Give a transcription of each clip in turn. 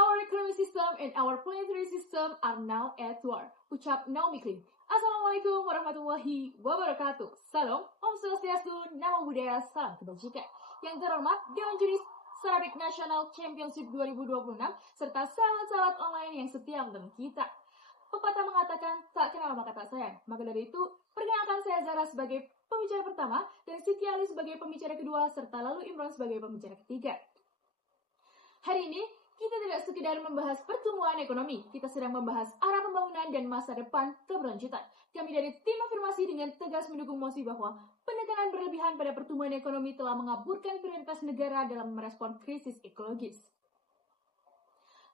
Our economic system and our planetary system are now at war. Ucap Naomi Klein. Assalamualaikum warahmatullahi wabarakatuh. Salam, Om Swastiastu, Namo Buddhaya, Salam Kebajikan. Yang terhormat, Dewan Juri Ceramic National Championship 2026, serta sahabat-sahabat online yang setia menonton kita. Pepatah mengatakan, tak kenal maka tak sayang. Maka dari itu, perkenalkan saya Zara sebagai pembicara pertama, dan Siti Ali sebagai pembicara kedua, serta lalu Imran sebagai pembicara ketiga. Hari ini, kita tidak sekedar membahas pertumbuhan ekonomi, kita sedang membahas arah pembangunan dan masa depan keberlanjutan. Kami dari tim afirmasi dengan tegas mendukung mosi bahwa penekanan berlebihan pada pertumbuhan ekonomi telah mengaburkan prioritas negara dalam merespon krisis ekologis.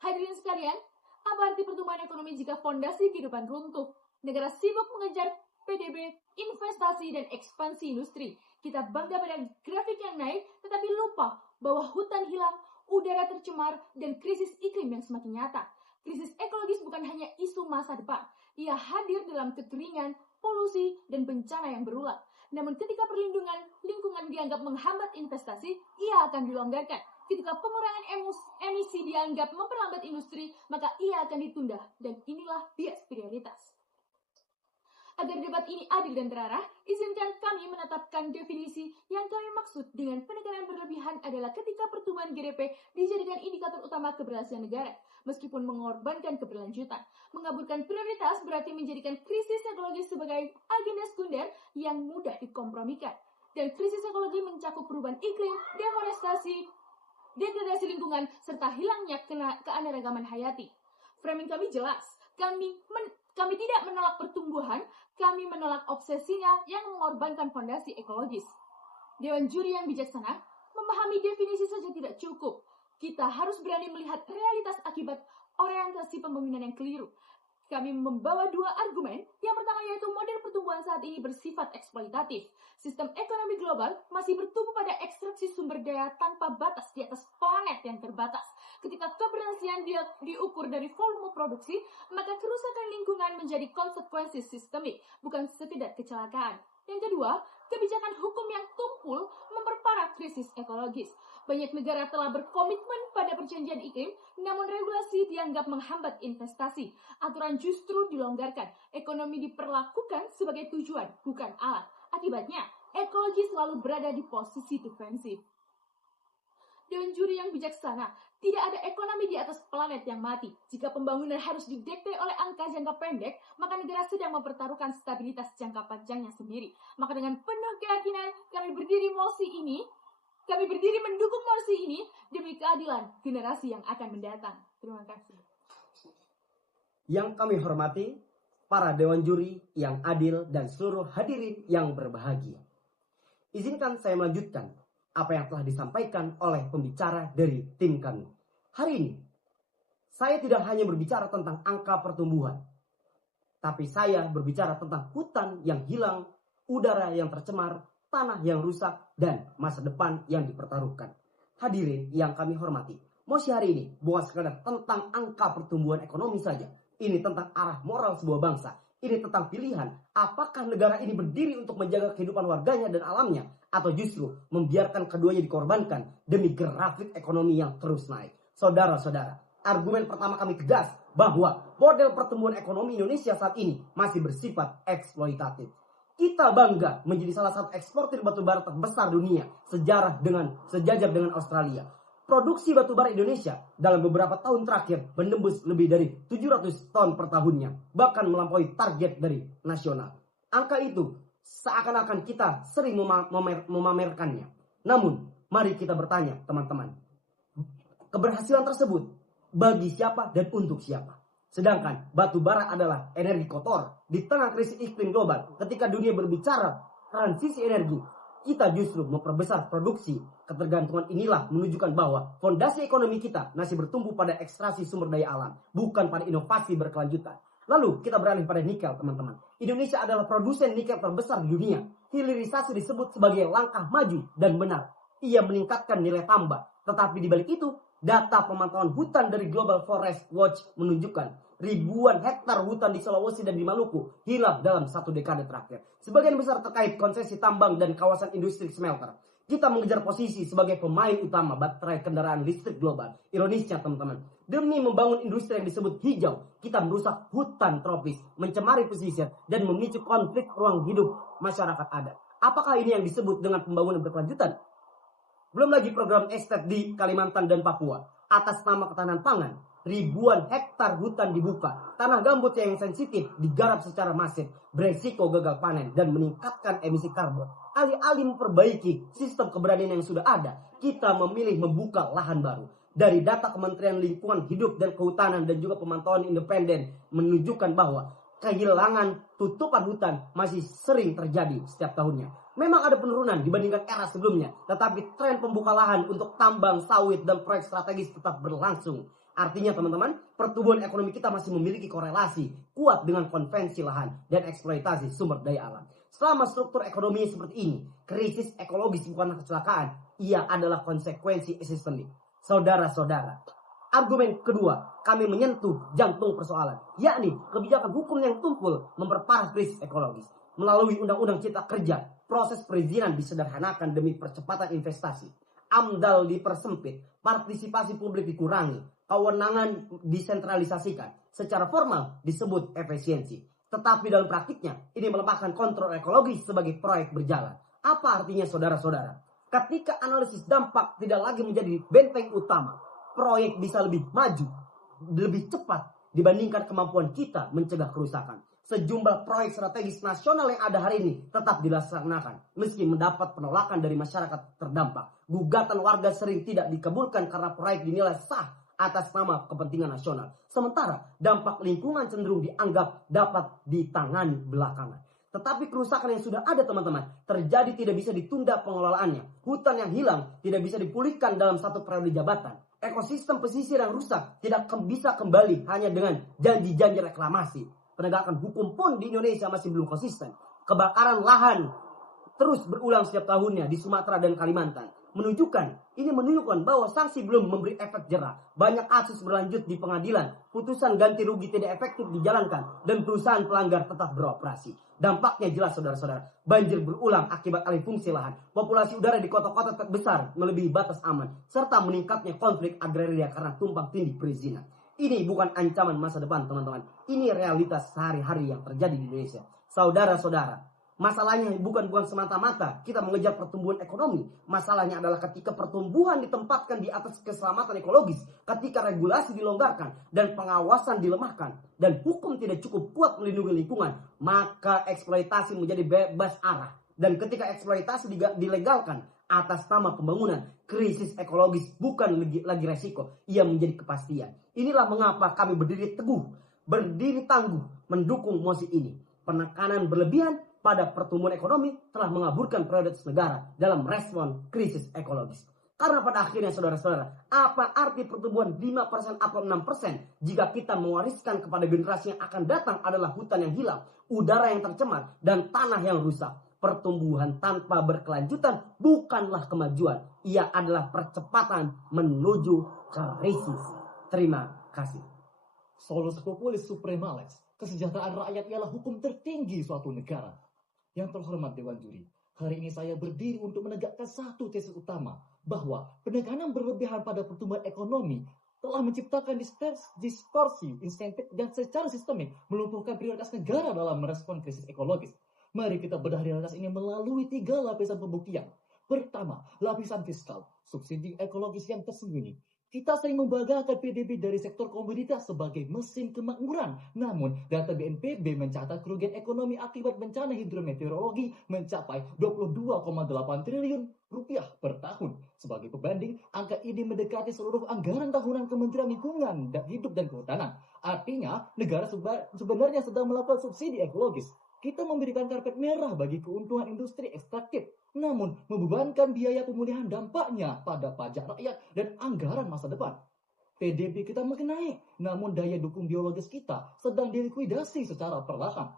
Hadirin sekalian, apa arti pertumbuhan ekonomi jika fondasi kehidupan runtuh? Negara sibuk mengejar PDB, investasi, dan ekspansi industri. Kita bangga pada grafik yang naik, tetapi lupa bahwa hutan hilang, udara tercemar, dan krisis iklim yang semakin nyata. Krisis ekologis bukan hanya isu masa depan. Ia hadir dalam kekeringan, polusi, dan bencana yang berulang. Namun ketika perlindungan lingkungan dianggap menghambat investasi, ia akan dilonggarkan. Ketika pengurangan emisi dianggap memperlambat industri, maka ia akan ditunda. Dan inilah bias prioritas. Agar debat ini adil dan terarah, izinkan kami menetapkan definisi yang kami maksud dengan penekanan berlebihan adalah ketika pertumbuhan GDP dijadikan indikator utama keberhasilan negara, meskipun mengorbankan keberlanjutan. Mengaburkan prioritas berarti menjadikan krisis ekologi sebagai agenda sekunder yang mudah dikompromikan. Dan krisis ekologi mencakup perubahan iklim, deforestasi, degradasi lingkungan, serta hilangnya keanekaragaman hayati. Framing kami jelas, kami tidak menolak pertumbuhan, kami menolak obsesinya yang mengorbankan fondasi ekologis. Dewan juri yang bijaksana, memahami definisi saja tidak cukup. Kita harus berani melihat realitas akibat orientasi pembangunan yang keliru. Kami membawa dua argumen. Yang pertama yaitu model pertumbuhan saat ini bersifat eksploitatif. Sistem ekonomi global masih bertumbuh pada ekstraksi sumber daya tanpa batas di atas planet yang terbatas. Ketika keberhasilan diukur dari volume produksi, maka kerusakan lingkungan menjadi konsekuensi sistemik, bukan sekedar kecelakaan. Yang kedua, kebijakan hukum yang tumpul memperparah krisis ekologis. Banyak negara telah berkomitmen pada perjanjian iklim, namun regulasi dianggap menghambat investasi. Aturan justru dilonggarkan. Ekonomi diperlakukan sebagai tujuan, bukan alat. Akibatnya, ekologi selalu berada di posisi defensif. Dewan juri yang bijaksana, tidak ada ekonomi di atas planet yang mati. Jika pembangunan harus didikte oleh angka jangka pendek, maka negara sedang mempertaruhkan stabilitas jangka panjangnya sendiri. Maka dengan penuh keyakinan, kami berdiri mendukung mosi ini demi keadilan generasi yang akan mendatang. Terima kasih. Yang kami hormati, para dewan juri yang adil dan seluruh hadirin yang berbahagia. Izinkan saya melanjutkan apa yang telah disampaikan oleh pembicara dari tim kami. Hari ini, saya tidak hanya berbicara tentang angka pertumbuhan, tapi saya berbicara tentang hutan yang hilang, udara yang tercemar, tanah yang rusak, dan masa depan yang dipertaruhkan. Hadirin yang kami hormati, mosi hari ini bukan sekadar tentang angka pertumbuhan ekonomi saja. Ini tentang arah moral sebuah bangsa. Ini tentang pilihan, apakah negara ini berdiri untuk menjaga kehidupan warganya dan alamnya, atau justru membiarkan keduanya dikorbankan demi grafik ekonomi yang terus naik. Saudara-saudara, argumen pertama kami tegas bahwa model pertumbuhan ekonomi Indonesia saat ini masih bersifat eksploitatif. Kita bangga menjadi salah satu eksportir batubara terbesar dunia, sejajar dengan Australia. Produksi batubara Indonesia dalam beberapa tahun terakhir menembus lebih dari 700 ton per tahunnya, bahkan melampaui target dari nasional. Angka itu seakan-akan kita sering memamerkannya. Namun, mari kita bertanya, teman-teman. Keberhasilan tersebut bagi siapa dan untuk siapa? Sedangkan batubara adalah energi kotor di tengah krisis iklim global. Ketika dunia berbicara transisi energi, kita justru memperbesar produksi. Ketergantungan inilah menunjukkan bahwa fondasi ekonomi kita masih bertumbuh pada ekstraksi sumber daya alam, bukan pada inovasi berkelanjutan. Lalu kita beralih pada nikel, teman-teman. Indonesia adalah produsen nikel terbesar di dunia. Hilirisasi disebut sebagai langkah maju dan benar. Ia meningkatkan nilai tambah. Tetapi di balik itu, data pemantauan hutan dari Global Forest Watch menunjukkan ribuan hektar hutan di Sulawesi dan di Maluku hilang dalam 1 dekade terakhir. Sebagian besar terkait konsesi tambang dan kawasan industri smelter. Kita mengejar posisi sebagai pemain utama baterai kendaraan listrik global. Ironisnya teman-teman, demi membangun industri yang disebut hijau, kita merusak hutan tropis, mencemari pesisir, dan memicu konflik ruang hidup masyarakat adat. Apakah ini yang disebut dengan pembangunan berkelanjutan? Belum lagi program estate di Kalimantan dan Papua. Atas nama ketahanan pangan, ribuan hektar hutan dibuka. Tanah gambut yang sensitif digarap secara masif, beresiko gagal panen dan meningkatkan emisi karbon. Alih-alih memperbaiki sistem keberanian yang sudah ada, kita memilih membuka lahan baru. Dari data Kementerian Lingkungan Hidup dan Kehutanan dan juga pemantauan independen menunjukkan bahwa kehilangan tutupan hutan masih sering terjadi setiap tahunnya. Memang ada penurunan dibandingkan era sebelumnya, tetapi tren pembuka lahan untuk tambang, sawit, dan proyek strategis tetap berlangsung. Artinya teman-teman, pertumbuhan ekonomi kita masih memiliki korelasi kuat dengan konvensi lahan dan eksploitasi sumber daya alam. Selama struktur ekonomi seperti ini, krisis ekologis bukanlah kecelakaan, ia adalah konsekuensi sistemik. Saudara-saudara, argumen kedua, kami menyentuh jantung persoalan, yakni kebijakan hukum yang tumpul memperparah krisis ekologis. Melalui Undang-Undang Cipta Kerja, proses perizinan disederhanakan demi percepatan investasi. AMDAL dipersempit, partisipasi publik dikurangi, kewenangan disentralisasikan. Secara formal disebut efisiensi. Tetapi dalam praktiknya, ini melemahkan kontrol ekologis sebagai proyek berjalan. Apa artinya saudara-saudara? Ketika analisis dampak tidak lagi menjadi benteng utama, proyek bisa lebih maju, lebih cepat dibandingkan kemampuan kita mencegah kerusakan. Sejumlah proyek strategis nasional yang ada hari ini tetap dilaksanakan meski mendapat penolakan dari masyarakat terdampak. Gugatan warga sering tidak dikabulkan karena proyek dinilai sah atas nama kepentingan nasional. Sementara dampak lingkungan cenderung dianggap dapat ditangani belakangan. Tetapi kerusakan yang sudah ada teman-teman terjadi tidak bisa ditunda pengelolaannya. Hutan yang hilang tidak bisa dipulihkan dalam satu periode jabatan. Ekosistem pesisir yang rusak tidak bisa kembali hanya dengan janji-janji reklamasi. Penegakan hukum pun di Indonesia masih belum konsisten. Kebakaran lahan terus berulang setiap tahunnya di Sumatera dan Kalimantan. Ini menunjukkan bahwa sanksi belum memberi efek jera. Banyak kasus berlanjut di pengadilan. Putusan ganti rugi tidak efektif dijalankan. Dan perusahaan pelanggar tetap beroperasi. Dampaknya jelas saudara-saudara. Banjir berulang akibat alih fungsi lahan. Populasi udara di kota-kota terbesar melebihi batas aman. Serta meningkatnya konflik agraria karena tumpang tindih perizinan. Ini bukan ancaman masa depan teman-teman. Ini realitas sehari-hari yang terjadi di Indonesia. Saudara-saudara, masalahnya bukan semata-mata kita mengejar pertumbuhan ekonomi. Masalahnya adalah ketika pertumbuhan ditempatkan di atas keselamatan ekologis. Ketika regulasi dilonggarkan dan pengawasan dilemahkan. Dan hukum tidak cukup kuat melindungi lingkungan. Maka eksploitasi menjadi bebas arah. Dan ketika eksploitasi dilegalkan atas nama pembangunan, krisis ekologis bukan lagi resiko, ia menjadi kepastian. Inilah mengapa kami berdiri teguh, berdiri tangguh, mendukung mosi ini. Penekanan berlebihan pada pertumbuhan ekonomi telah mengaburkan prioritas negara dalam respon krisis ekologis. Karena pada akhirnya saudara-saudara, apa arti pertumbuhan 5% atau 6% jika kita mewariskan kepada generasi yang akan datang adalah hutan yang hilang, udara yang tercemar, dan tanah yang rusak. Pertumbuhan tanpa berkelanjutan bukanlah kemajuan. Ia adalah percepatan menuju krisis. Terima kasih. Solus populis suprema lex. Kesejahteraan rakyat ialah hukum tertinggi suatu negara. Yang terhormat Dewan Juri, hari ini saya berdiri untuk menegakkan satu tesis utama, bahwa penekanan berlebihan pada pertumbuhan ekonomi telah menciptakan distorsi insentif dan secara sistemik melumpuhkan prioritas negara dalam merespon krisis ekologis. Mari kita bedah realitas ini melalui 3 lapisan pembuktian. Pertama, lapisan fiskal, subsidi ekologis yang tersembunyi. Kita sering membanggakan PDB dari sektor komoditas sebagai mesin kemakmuran. Namun, data BNPB mencatat kerugian ekonomi akibat bencana hidrometeorologi mencapai 22,8 triliun rupiah per tahun. Sebagai pembanding, angka ini mendekati seluruh anggaran tahunan Kementerian Lingkungan Hidup dan Kehutanan. Artinya, negara sebenarnya sedang melakukan subsidi ekologis. Kita memberikan karpet merah bagi keuntungan industri ekstraktif, namun membebankan biaya pemulihan dampaknya pada pajak rakyat dan anggaran masa depan. PDB kita makin naik, namun daya dukung biologis kita sedang dilikuidasi secara perlahan.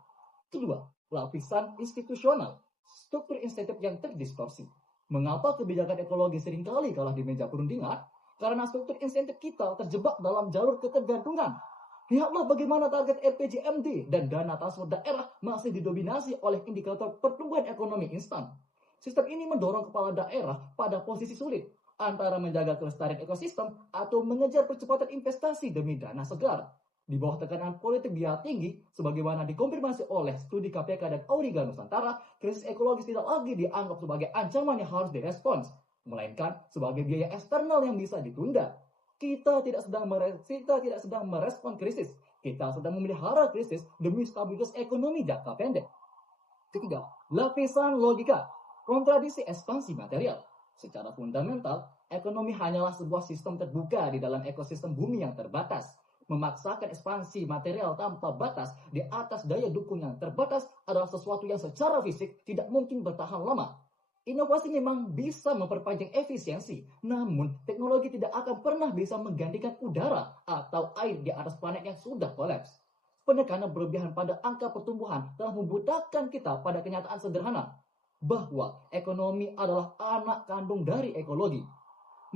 Kedua, lapisan institusional, struktur insentif yang terdistorsi. Mengapa kebijakan ekologi seringkali kalah di meja perundingan? Karena struktur insentif kita terjebak dalam jalur ketergantungan. Lihatlah bagaimana target RPJMD dan dana transfer daerah masih didominasi oleh indikator pertumbuhan ekonomi instan. Sistem ini mendorong kepala daerah pada posisi sulit antara menjaga kelestarian ekosistem atau mengejar percepatan investasi demi dana segar. Di bawah tekanan politik biaya tinggi, sebagaimana dikonfirmasi oleh studi KPK dan Auriga Nusantara, krisis ekologis tidak lagi dianggap sebagai ancaman yang harus direspons, melainkan sebagai biaya eksternal yang bisa ditunda. Kita tidak sedang merespon krisis, kita sedang memelihara krisis demi stabilitas ekonomi jangka pendek. Ketiga, lapisan logika, kontradiksi ekspansi material. Secara fundamental, ekonomi hanyalah sebuah sistem terbuka di dalam ekosistem bumi yang terbatas. Memaksakan ekspansi material tanpa batas di atas daya dukung yang terbatas adalah sesuatu yang secara fisik tidak mungkin bertahan lama. Inovasi memang bisa memperpanjang efisiensi, namun teknologi tidak akan pernah bisa menggantikan udara atau air di atas planet yang sudah kolaps. Penekanan berlebihan pada angka pertumbuhan telah membutakan kita pada kenyataan sederhana bahwa ekonomi adalah anak kandung dari ekologi.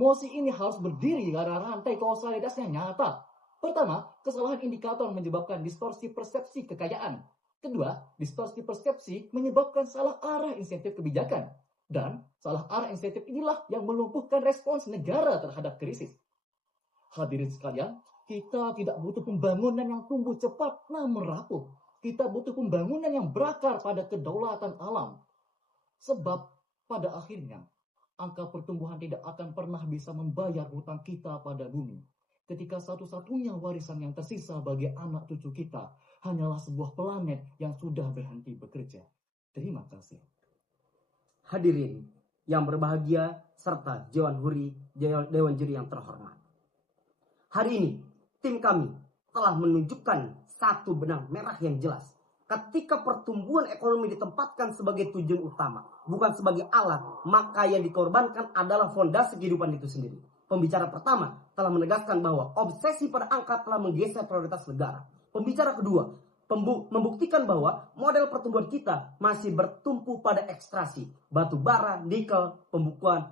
Mosi ini harus berdiri karena rantai kausalitasnya nyata. Pertama, kesalahan indikator menyebabkan distorsi persepsi kekayaan. Kedua, distorsi persepsi menyebabkan salah arah insentif kebijakan. Dan salah arah insentif inilah yang melumpuhkan respons negara terhadap krisis. Hadirin sekalian, kita tidak butuh pembangunan yang tumbuh cepat namun rapuh. Kita butuh pembangunan yang berakar pada kedaulatan alam. Sebab pada akhirnya, angka pertumbuhan tidak akan pernah bisa membayar hutang kita pada bumi. Ketika satu-satunya warisan yang tersisa bagi anak cucu kita hanyalah sebuah planet yang sudah berhenti bekerja. Terima kasih. Hadirin yang berbahagia serta Dewan Juri yang terhormat. Hari ini, tim kami telah menunjukkan satu benang merah yang jelas. Ketika pertumbuhan ekonomi ditempatkan sebagai tujuan utama, bukan sebagai alat, maka yang dikorbankan adalah fondasi kehidupan itu sendiri. Pembicara pertama telah menegaskan bahwa obsesi pada angka telah menggeser prioritas negara. Pembicara kedua membuktikan bahwa model pertumbuhan kita masih bertumpu pada ekstraksi, batu bara, nikel,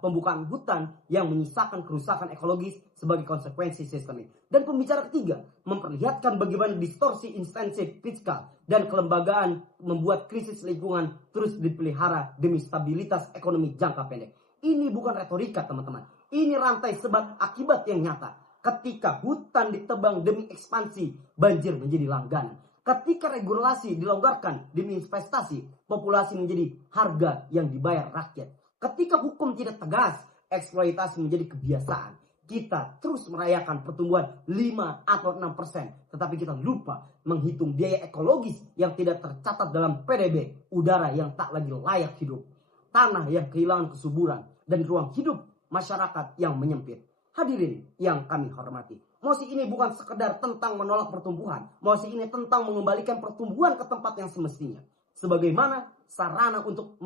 pembukaan hutan yang menyisakan kerusakan ekologis sebagai konsekuensi sistem ini. Dan pembicara ketiga memperlihatkan bagaimana distorsi insentif fiskal dan kelembagaan membuat krisis lingkungan terus dipelihara demi stabilitas ekonomi jangka pendek. Ini bukan retorika, teman-teman. Ini rantai sebab akibat yang nyata. Ketika hutan ditebang demi ekspansi, banjir menjadi langganan. Ketika regulasi dilonggarkan demi investasi, populasi menjadi harga yang dibayar rakyat. Ketika hukum tidak tegas, eksploitasi menjadi kebiasaan. Kita terus merayakan pertumbuhan 5 atau 6%. Tetapi kita lupa menghitung biaya ekologis yang tidak tercatat dalam PDB. Udara yang tak lagi layak hidup. Tanah yang kehilangan kesuburan. Dan ruang hidup masyarakat yang menyempit. Hadirin yang kami hormati. Mosi ini bukan sekedar tentang menolak pertumbuhan. Mosi ini tentang mengembalikan pertumbuhan ke tempat yang semestinya. Sebagaimana sarana untuk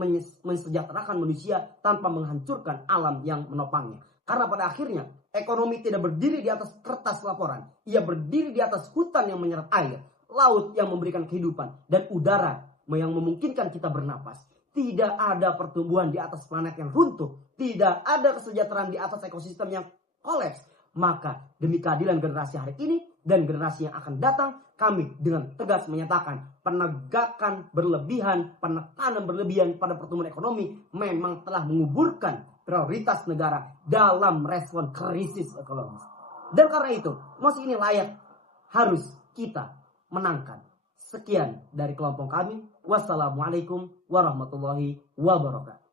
mensejahterakan manusia tanpa menghancurkan alam yang menopangnya. Karena pada akhirnya ekonomi tidak berdiri di atas kertas laporan. Ia berdiri di atas hutan yang menyerap air. Laut yang memberikan kehidupan. Dan udara yang memungkinkan kita bernapas. Tidak ada pertumbuhan di atas planet yang runtuh. Tidak ada kesejahteraan di atas ekosistem yang kolaps. Maka demi keadilan generasi hari ini dan generasi yang akan datang, kami dengan tegas menyatakan penekanan berlebihan pada pertumbuhan ekonomi memang telah menguburkan prioritas negara dalam respon krisis ekologis. Dan karena itu, mosi ini layak harus kita menangkan. Sekian dari kelompok kami. Wassalamualaikum warahmatullahi wabarakatuh.